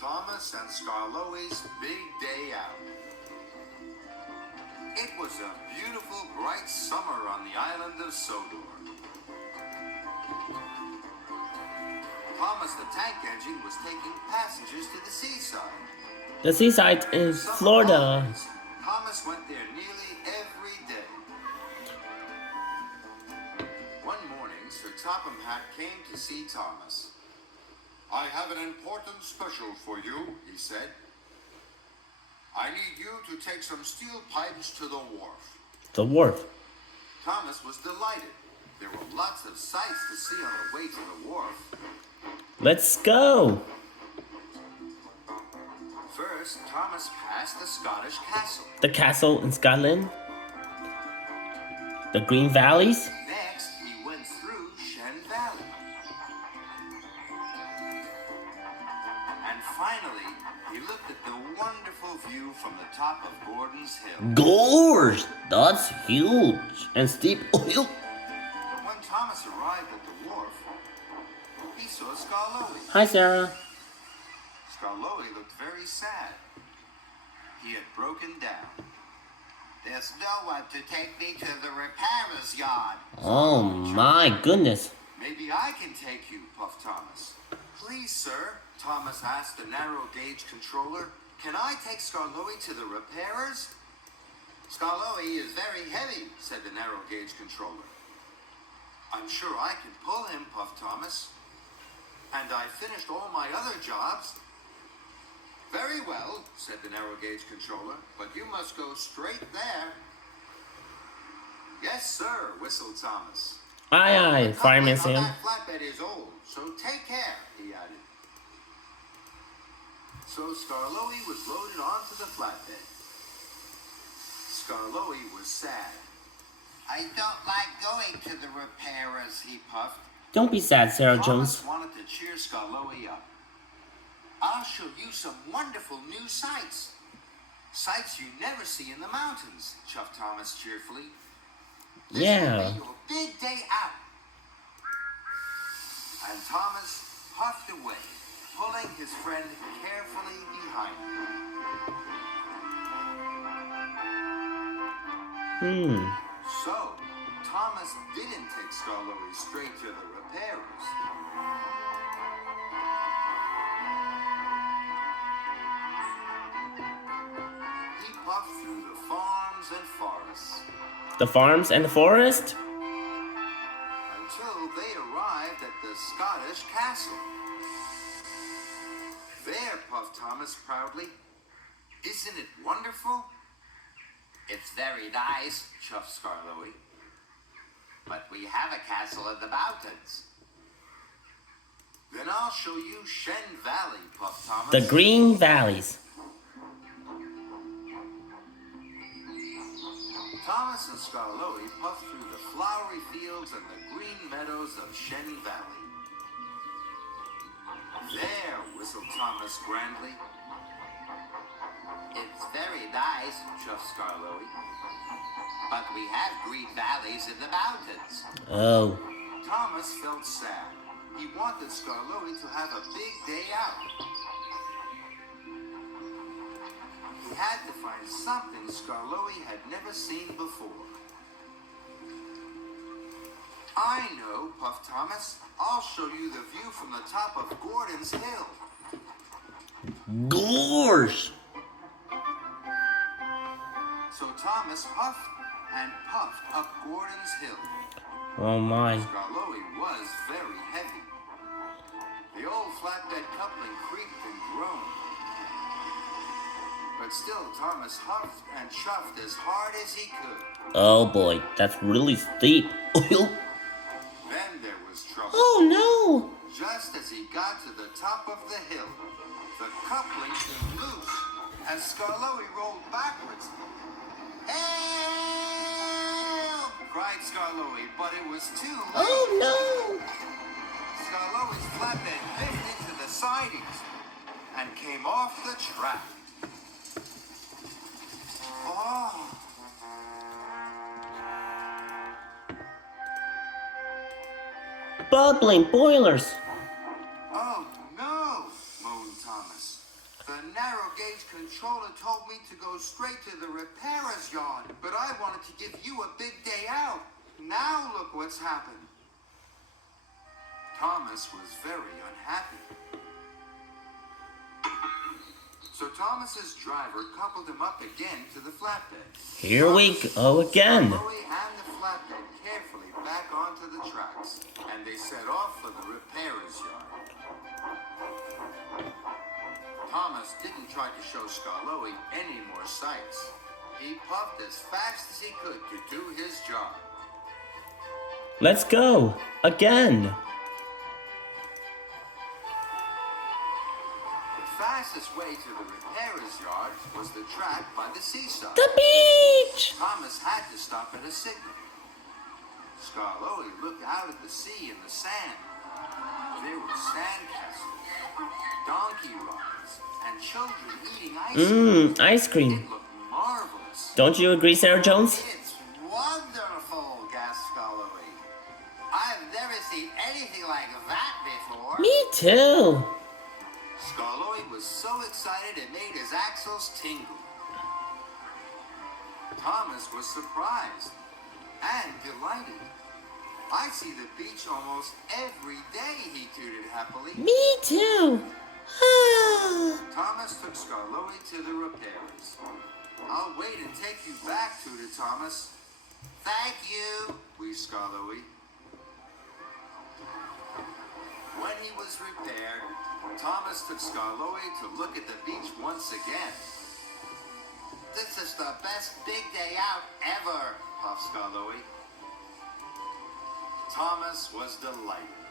Thomas and Skarloey's big day out. It was a beautiful, bright summer on the island of Sodor. Thomas the tank engine was taking passengers to the seaside. The seaside in Florida. Thomas went there nearly every day. One morning, Sir Topham Hatt came to see Thomas. "I have an important special for you," he said. "I need you to take some steel pipes to the wharf." The wharf. Thomas was delighted. There were lots of sights to see on the way to the wharf. Let's go. First, Thomas passed the Scottish castle. The castle in Scotland. The Green Valleys. Next, he went through Shen Valley. And finally, he looked at the wonderful view from the top of Gordon's Hill. Gorge! That's huge and steep. But when Thomas arrived at the wharf, he saw Skarloey. Hi, Sarah. Skarloey looked very sad. He had broken down. "There's no one to take me to the repairer's yard." Oh my goodness. "Maybe I can take you," puffed Thomas. "Please, sir," Thomas asked the narrow gauge controller, "can I take Skarloey to the repairers?" "Skarloey is very heavy," said the narrow gauge controller. "I'm sure I can pull him," puffed Thomas. "And I finished all my other jobs." "Very well," said the narrow gauge controller, "but you must go straight there." "Yes, sir," whistled Thomas. Aye, aye, "The Fireman coupling on Sam. that flatbed is old, so take care," he added. So Skarloey was loaded onto the flatbed. Skarloey was sad. "I don't like going to the repairers," he puffed. Don't be sad, Sarah Thomas Jones. wanted to cheer Skarloey up. "I'll show you some wonderful new sights. Sights you never see in the mountains," chuffed Thomas cheerfully. "This Yeah. will be your big day out." And Thomas puffed away, pulling his friend carefully behind him. So, Thomas didn't take Skarloey straight to the repairers. He puffed through the farms and forests The farms and the forest? until they arrived at the Scottish castle. "There," puffed Thomas proudly. "Isn't it wonderful?" "It's very nice," chuffed Skarloey. "But we have a castle in the mountains." "Then I'll show you Shen Valley," puffed Thomas. The Green Valleys. Thomas and Skarloey puffed through the flowery fields and the green meadows of Shen Valley. "There," whistled Thomas grandly. "It's very nice," chuffed Skarloey. "But we have green valleys in the mountains." Oh. Thomas felt sad. He wanted Skarloey to have a big day out. He had to find something Skarloey had never seen before. "I know," puffed Thomas. "I'll show you the view from the top of Gordon's Hill." Gorge! So Thomas puffed and puffed up Gordon's Hill. Oh my. Skarloey was very heavy. The old flatbed coupling creaked and groaned. But still, Thomas huffed and chuffed as hard as he could. Oh boy, that's really steep. Then there was trouble. Oh no! Just as he got to the top of the hill, the coupling came loose as Skarloey rolled backwards. "Help!" cried Skarloey, but it was too late. Oh no! Skarloey's flatbed biffed into the sidings and came off the track. Oh! Bubbling boilers! "Oh no," moaned Thomas. controller told me to go straight to the repairer's yard, but I wanted to give you a big day out. Now look what's happened. Thomas was very unhappy. So Thomas's driver coupled him up again to the flatbed. Here we go again. Skarloey and the flatbed carefully back onto the tracks, and they set off for the repairer's yard. Thomas didn't try to show Skarloey any more sights. He puffed as fast as he could to do his job. Let's go again. The fastest way to the repairer's yard was the track by the seaside. The beach. Thomas had to stop at a signal. Skarloey looked out at the sea and the sand. There were sandcastles, donkey rides, and children eating ice cream. Ice cream. It looked marvelous. Don't you agree, Sarah Jones? It's wonderful, gasped Skarloey. I've never seen anything like that before. Me too. Skarloey was so excited it made his axles tingle. Thomas was surprised and delighted. I see the beach almost every day, he tooted happily. Me too. Thomas took Skarloey to the repairers. I'll wait and take you back, tooted Thomas. Thank you, wheezed Skarloey. When he was repaired, Thomas took Skarloey to look at the beach once again. This is the best big day out ever, puffed Skarloey. Thomas was delighted.